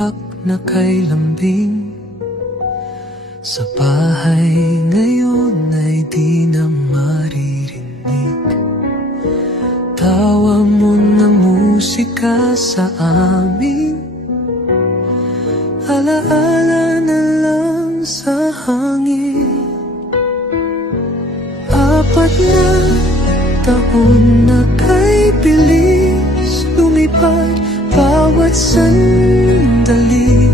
palakpak na kay lambing. Sa bahay ngayon ay di na maririnig tawa mo ng musika sa amin. Alaala na lang sa hangin. 4 na taon na kay bilis lumipad, bawat sandali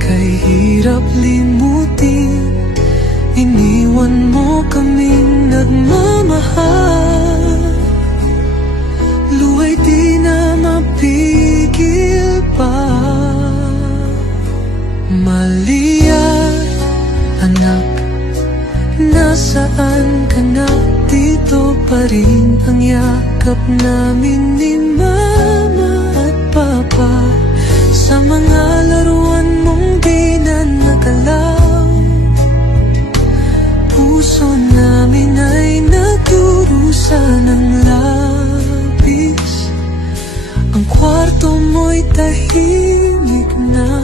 kay hirap limutin. Iniwan mo kaming nagmamahal, luwa'y di na mapigil pa. Malia, anak, nasaan ka na? Dito pa rin ang yakap namin ni Mama at Papa. Sa mga laruan mong di na nakalaw, puso namin ay nagdurusa ng labis. Ang kwarto mo'y tahimik na,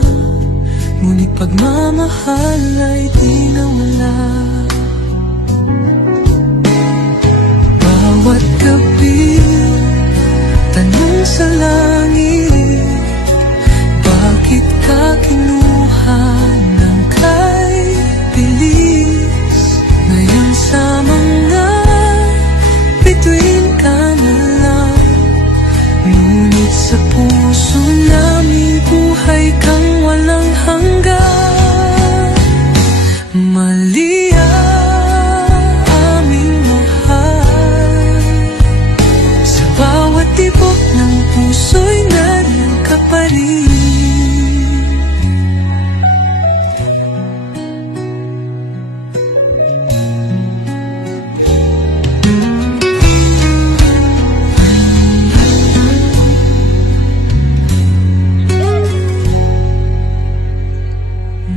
ngunit pagmamahal ay di nawala. Bawat gabi, tanong sa langit, bakit ka kinuha ng kay bilis? Ngayon sa mga bituin ka na lang, ngunit sa puso namin buhay kang walang hanggan. Malia, aming mahal, sa bawat tibok ng puso'y nariyan ka pa rin.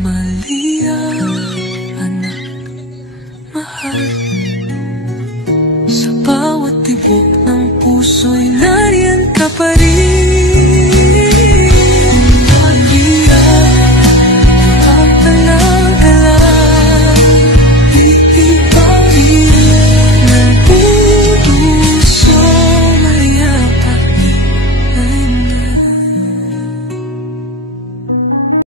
Malia, anak, mahal, sa bawat tibok ng puso'y nariyan ka pa rin.